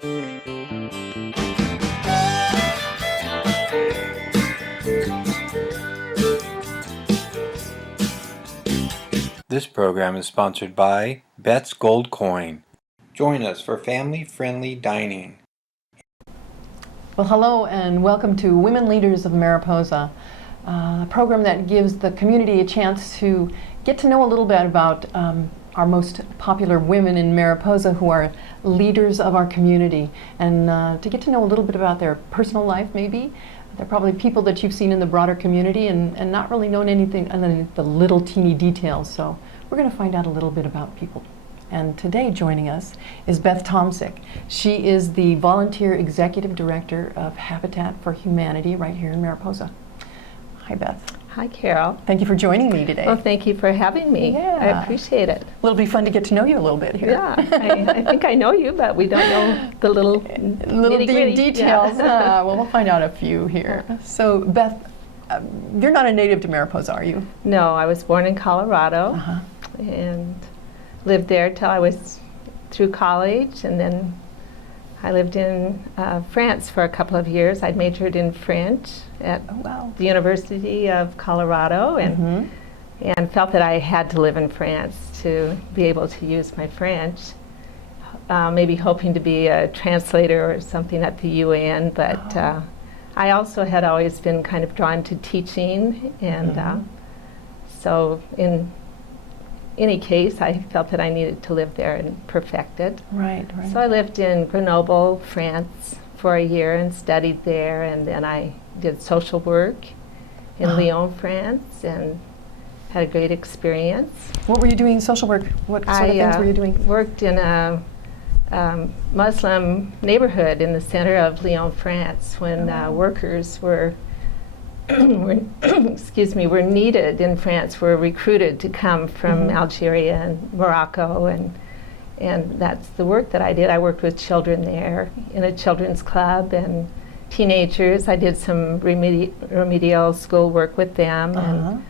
This program is sponsored by Beth's Gold Coin. Join us for family-friendly dining. Well, hello and welcome to Women Leaders of Mariposa, a program that gives the community a chance to get to know a little bit about our most popular women in Mariposa who are leaders of our community, and to get to know a little bit about their personal life maybe. They're probably people that you've seen in the broader community and not really known anything other than the little teeny details. So we're going to find out a little bit about people. And today joining us is Beth Tomsick. She is the Volunteer Executive Director of Habitat for Humanity right here in Mariposa. Hi, Beth. Hi, Carol. Thank you for joining me today. Well, thank you for having me. Yeah. I appreciate it. Well, it'll be fun to get to know you a little bit here. Yeah, I think I know you, but we don't know the little details. Yeah. Well, we'll find out a few here. So, Beth, you're not a native to Mariposa, are you? No, I was born in Colorado and lived there till I was through college, and then I lived in France for a couple of years. I'd majored in French at the University of Colorado, and felt that I had to live in France to be able to use my French. Maybe hoping to be a translator or something at the UN, but I also had always been kind of drawn to teaching, and so in any case, I felt that I needed to live there and perfect it. Right. So I lived in Grenoble, France for a year and studied there, and then I did social work in Lyon, France, and had a great experience. What were you doing in social work? What sort of things were you doing? I worked in a Muslim neighborhood in the center of Lyon, France, when workers were were needed in France, were recruited to come from Algeria and Morocco, and that's the work that I did. I worked with children there in a children's club and teenagers. I did some remedial school work with them, and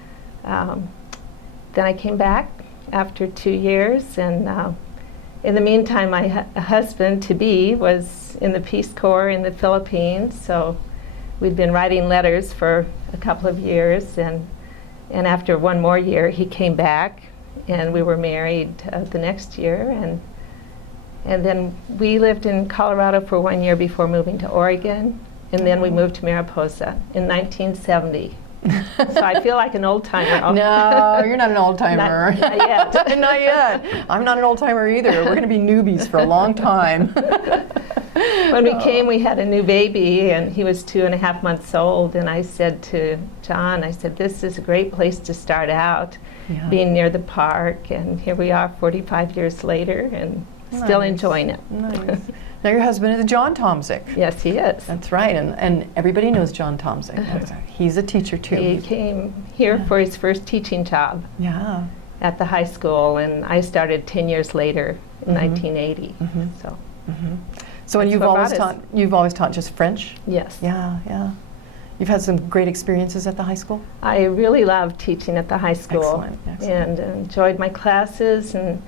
then I came back after 2 years, and in the meantime my husband-to-be was in the Peace Corps in the Philippines, so we'd been writing letters for a couple of years, and after one more year he came back, and we were married the next year, and then we lived in Colorado for 1 year before moving to Oregon, and then we moved to Mariposa in 1970. So I feel like an old-timer. No, you're not an old-timer. Not yet. Not yet. I'm not an old-timer either. We're going to be newbies for a long time. When we came, we had a new baby, and he was 2.5 months old, and I said to John, I said, this is a great place to start out, being near the park, and here we are 45 years later, and still enjoying it. Nice. Now your husband is John Tomsick. Yes, he is. That's right, and everybody knows John Tomsick. He's a teacher too. He came here for his first teaching job at the high school, and I started 10 years later in 1980. So and you've always taught just French? Yes. Yeah. You've had some great experiences at the high school? I really loved teaching at the high school. Excellent. And enjoyed my classes, and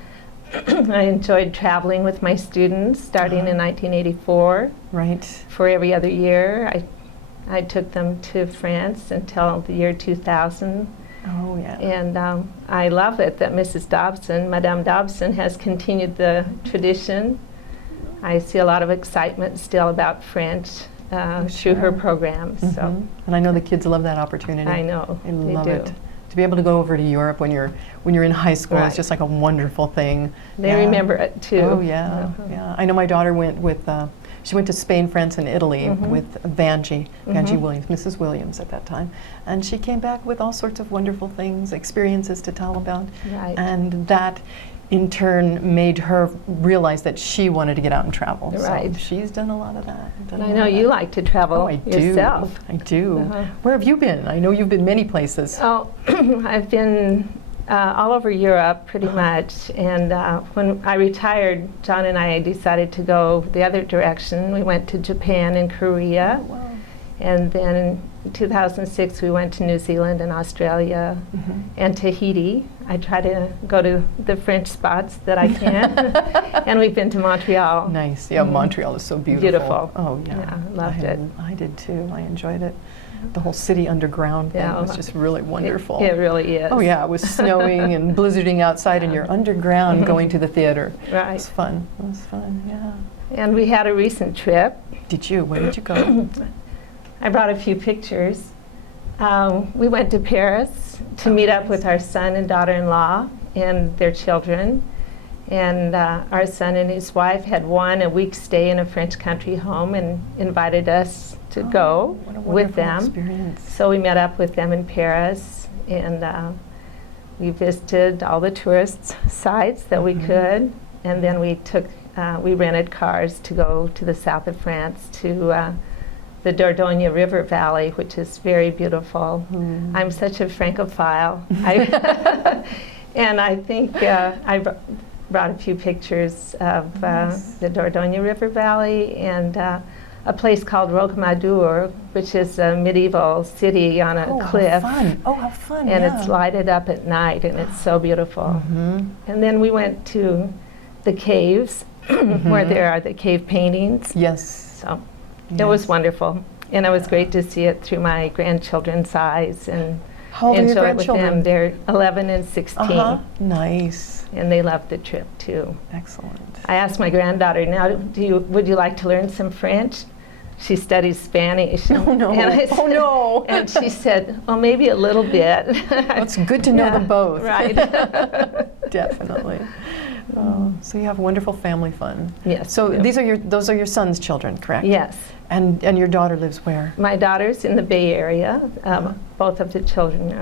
I enjoyed traveling with my students starting in 1984. Right. For every other year. I took them to France until the year 2000. Oh, yeah. And I love it that Mrs. Dobson, Madame Dobson, has continued the tradition. I see a lot of excitement still about French through her programs. So. And I know the kids love that opportunity. I know, they love do. it. To be able to go over to Europe when you're in high school is just like a wonderful thing. They remember it too. Oh yeah, yeah. I know my daughter went with. She went to Spain, France, and Italy with Vanjie Williams, Mrs. Williams at that time, and she came back with all sorts of wonderful things, experiences to tell about, and that in turn made her realize that she wanted to get out and travel. Right. So she's done a lot of that. And I know you like to travel yourself. I do. Where have you been? I know you've been many places. Oh, I've been all over Europe pretty much. And when I retired, John and I decided to go the other direction. We went to Japan and Korea. Oh, wow. And then in 2006 we went to New Zealand and Australia and Tahiti. I try to go to the French spots that I can. And we've been to Montreal. Nice. Yeah, Montreal is so beautiful. Beautiful. Oh, yeah. Yeah, loved it. I did too. I enjoyed it. The whole city underground thing was just really wonderful. It really is. Oh, yeah. It was snowing and blizzarding outside, and you're underground going to the theater. Right. It was fun. It was fun, yeah. And we had a recent trip. Did you? Where did you go? I brought a few pictures. We went to Paris to meet up with our son and daughter-in-law and their children. And our son and his wife had won a week's stay in a French country home and invited us to go what a with wonderful them. experience. So we met up with them in Paris, and we visited all the tourist sites that we could. And then we rented cars to go to the south of France to the Dordogne River Valley, which is very beautiful. I'm such a Francophile. And I think I brought a few pictures of the Dordogne River Valley and a place called Rocamadour, which is a medieval city on a cliff. How fun. Oh, how fun. And yeah. it's lighted up at night, and it's so beautiful. And then we went to the caves, where there are the cave paintings. Yes. So it was wonderful. And it was great to see it through my grandchildren's eyes and How old are your enjoy it with grandchildren? them. They're 11 and 16. Nice. And they loved the trip too. Excellent. I asked my granddaughter, now, would you like to learn some French? She studies Spanish. Oh, no. And I Oh, no. And she said, well, maybe a little bit. Well, it's good to know them both. Right. Definitely. Oh, so you have wonderful family fun. Yes. So we do. those are your son's children, correct? Yes. And your daughter lives where? My daughter's in the Bay Area. Both of the children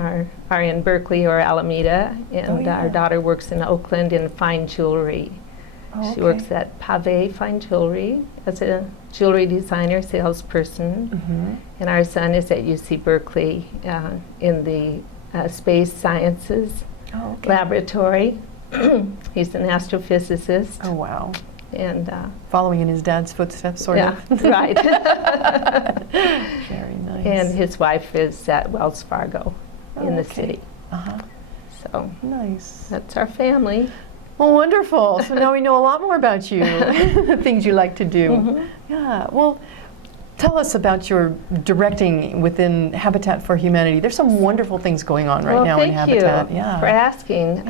are in Berkeley or Alameda, and our daughter works in Oakland in fine jewelry. Oh, She works at Pavé Fine Jewelry as a jewelry designer, salesperson. And our son is at UC Berkeley in the space sciences laboratory. He's an astrophysicist. Oh, wow. And Following in his dad's footsteps, sort of. right. Very nice. And his wife is at Wells Fargo in the city. So Nice. that's our family. Well, wonderful. So now we know a lot more about you, the things you like to do. Yeah. Well, tell us about your directing within Habitat for Humanity. There's some wonderful things going on right now in Habitat. Thank you for asking.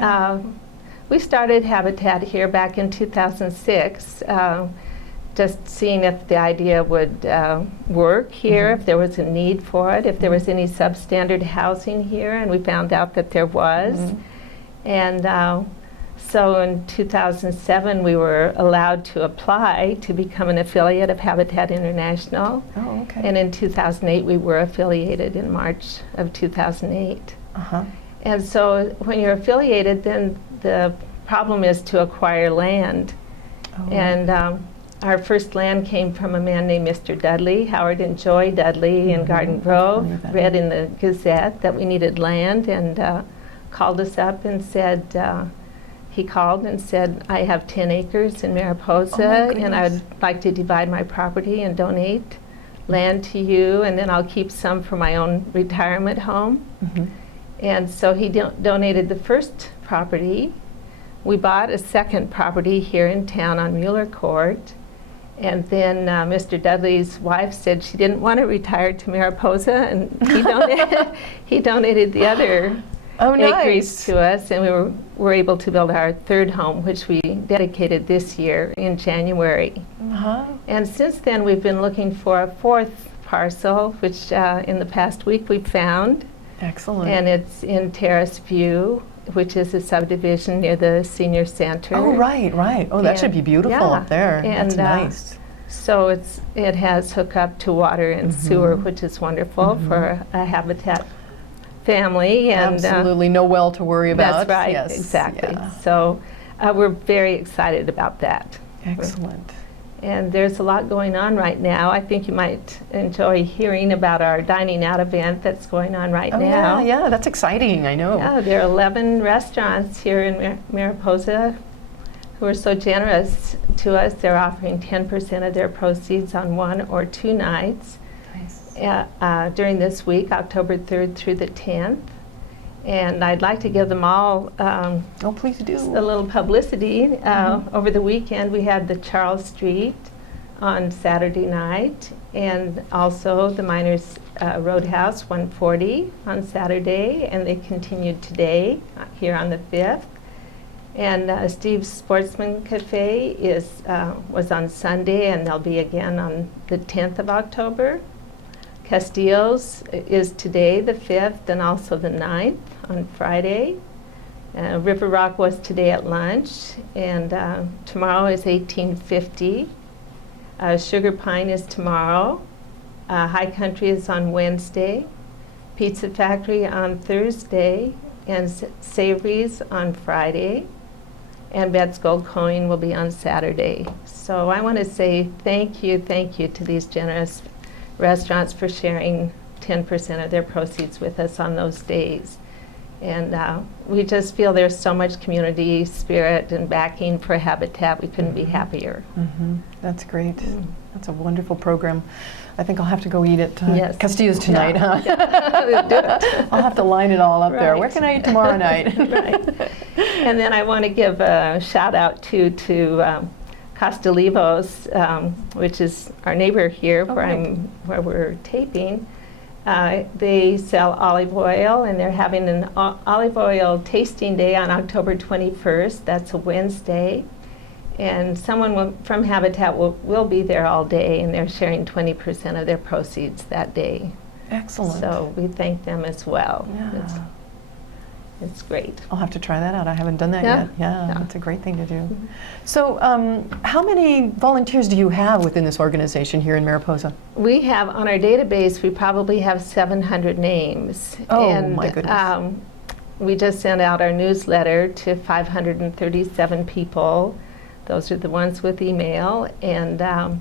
We started Habitat here back in 2006, just seeing if the idea would work here, if there was a need for it, if there was any substandard housing here, and we found out that there was. And so in 2007, we were allowed to apply to become an affiliate of Habitat International. Oh, okay. And in 2008, we were affiliated in March of 2008. And so when you're affiliated, then the problem is to acquire land. And our first land came from a man named Mr. Dudley, Howard and Joy Dudley in Garden Grove, read in the Gazette that we needed land, and called us up and said, he called and said, I have 10 acres in Mariposa, and I would like to divide my property and donate land to you, and then I'll keep some for my own retirement home. And so he donated the first property. We bought a second property here in town on Mueller Court. And then Mr. Dudley's wife said she didn't want to retire to Mariposa, and he donated the other acreage to us, and we were able to build our third home, which we dedicated this year in January. And since then, we've been looking for a fourth parcel, which in the past week we found. Excellent. And it's in Terrace View, which is a subdivision near the senior center. Oh, right, right. Oh, that should be beautiful up there. And that's nice. So it has hookup to water and sewer, which is wonderful for a Habitat family. And absolutely no well to worry about. That's right, yes. exactly. Yeah. So we're very excited about that. Excellent. And there's a lot going on right now. I think you might enjoy hearing about our dining out event that's going on right now. Yeah, that's exciting, I know. Yeah, there are 11 restaurants here in Mariposa who are so generous to us. They're offering 10% of their proceeds on 1 or 2 nights. Nice. during this week, October 3rd through the 10th. And I'd like to give them all Oh, please do. a little publicity. Over the weekend, we had the Charles Street on Saturday night, and also the Miners Roadhouse 140 on Saturday, and they continued today here on the 5th. And Steve's Sportsman Cafe was on Sunday, and they'll be again on the 10th of October. Castillo's is today, the 5th, and also the 9th on Friday. River Rock was today at lunch, and tomorrow is 1850. Sugar Pine is tomorrow. High Country is on Wednesday. Pizza Factory on Thursday, and Savory's on Friday. And Beth's Gold Coin will be on Saturday. So I want to say thank you to these generous restaurants for sharing 10% of their proceeds with us on those days. And we just feel there's so much community spirit and backing for Habitat. We couldn't be happier. That's great. That's a wonderful program. I think I'll have to go eat at Yes. Castillo's tonight, huh? Do it. I'll have to line it all up there. Where Right. can I eat tomorrow night? Right. And then I want to give a shout out to Costalivos, which is our neighbor here where we're taping. They sell olive oil, and they're having an olive oil tasting day on October 21st. That's a Wednesday. And someone from Habitat will be there all day, and they're sharing 20% of their proceeds that day. Excellent. So we thank them as well. Yeah. It's great. I'll have to try that out. I haven't done that Yeah. yet. Yeah, Yeah. that's a great thing to do. So how many volunteers do you have within this organization here in Mariposa? We have, on our database, we probably have 700 names. Oh, and, my goodness. We just sent out our newsletter to 537 people. Those are the ones with email. And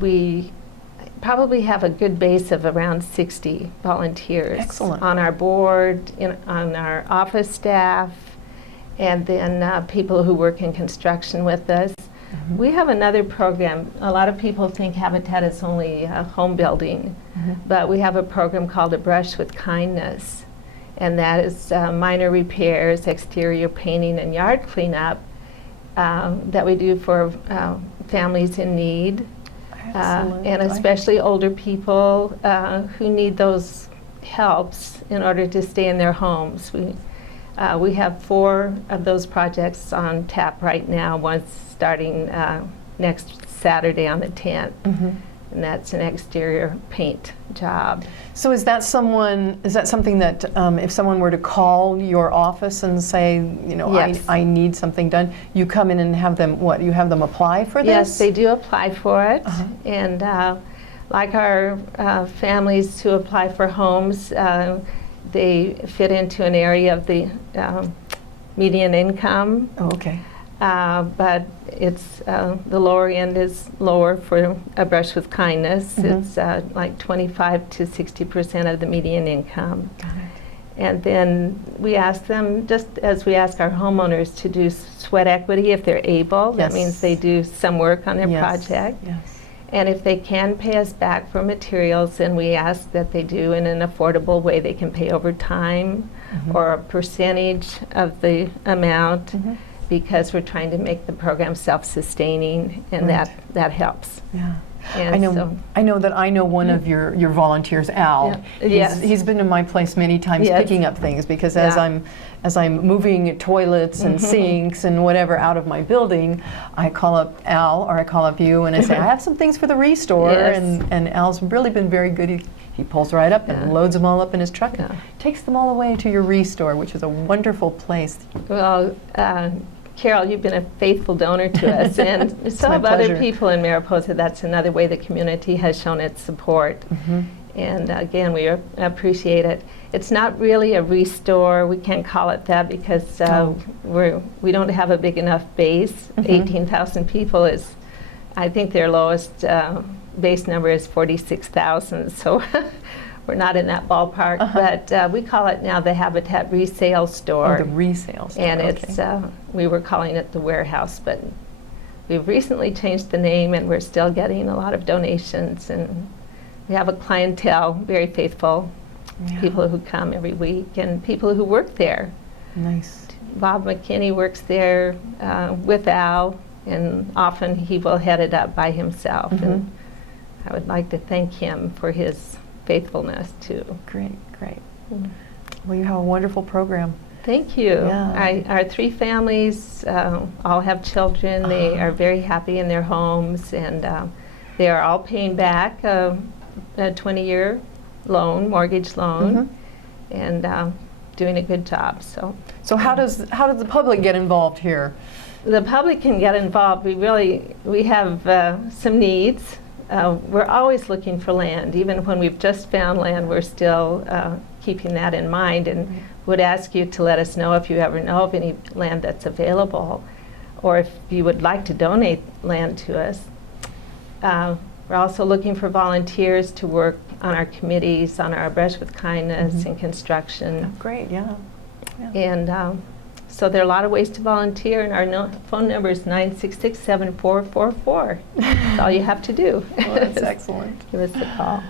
we probably have a good base of around 60 volunteers. Excellent. On our board, on our office staff, and then people who work in construction with us. We have another program. A lot of people think Habitat is only home building, but we have a program called A Brush with Kindness, and that is minor repairs, exterior painting, and yard cleanup that we do for families in need. Excellent. And especially older people who need those helps in order to stay in their homes. We have 4 of those projects on tap right now. One's starting next Saturday on the 10th, and that's an exterior paint job. So is that something that if someone were to call your office and say, you know, Yes. I need something done, you come in and have them, you have them apply for this? Yes, they do apply for it. And like our families who apply for homes, they fit into an area of the median income. Oh, okay. But it's the lower end is lower for A Brush with Kindness. It's like 25 to 60% of the median income. Got it. And then we ask them, just as we ask our homeowners, to do sweat equity if they're able. That Yes. means they do some work on their Yes. project. Yes. And if they can pay us back for materials, then we ask that they do in an affordable way. They can pay over time or a percentage of the amount, because we're trying to make the program self-sustaining, and Right. that helps. Yeah. And I know. so- I know one of your volunteers, Al. Yeah. Yes. He's been in my place many times Yes. picking up things, because as Yeah. I'm moving toilets and sinks and whatever out of my building, I call up Al or I call up you and I say, I have some things for the restore. Yes. And Al's really been very good. He pulls right up and Yeah. loads them all up in his truck and Yeah. takes them all away to your restore, which is a wonderful place. Well, Carol, you've been a faithful donor to us, and so my have other pleasure. people in Mariposa. That's another way the community has shown its support. And again, we appreciate it. It's not really a restore. We can't call it that because we don't have a big enough base. 18,000 people is, I think their lowest base number is 46,000. So we're not in that ballpark. But we call it now the Habitat Resale Store. Oh, the resale store. And okay. it's, we were calling it the warehouse, but we've recently changed the name, and we're still getting a lot of donations, and We have a clientele, very faithful Yeah. people who come every week, and people who work there. Nice. Bob McKinney works there with Al, and often he will head it up by himself. Mhm. And I would like to thank him for his faithfulness too. Great, great. Mm. Well, you have a wonderful program. Thank you. Yeah. Our 3 families all have children. They Uh-huh. are very happy in their homes, and they are all paying back a 20-year loan, mortgage loan, and doing a good job. So how does the public get involved here? The public can get involved. We have some needs. We're always looking for land. Even when we've just found land, we're still keeping that in mind, and would ask you to let us know if you ever know of any land that's available, or if you would like to donate land to us. We're also looking for volunteers to work on our committees, on our Brush with Kindness and construction. Great, yeah. And so there are a lot of ways to volunteer, and our phone number is 966-7444. That's all you have to do. Well, that's excellent. Give us a call.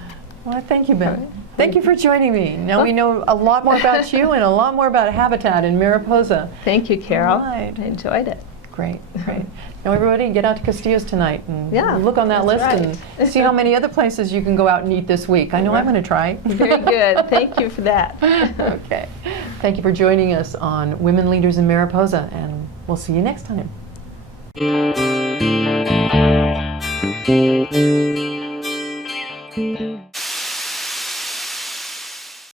Well, thank you, Beth. Thank you for joining me. Now we know a lot more about you and a lot more about Habitat in Mariposa. Thank you, Carol. All right. I enjoyed it. Great, great. Now everybody get out to Castillo's tonight and Yeah, look on that that's list and see how many other places you can go out and eat this week. I know I'm going to try. Very good. Thank you for that. Okay. Thank you for joining us on Women Leaders in Mariposa, and we'll see you next time.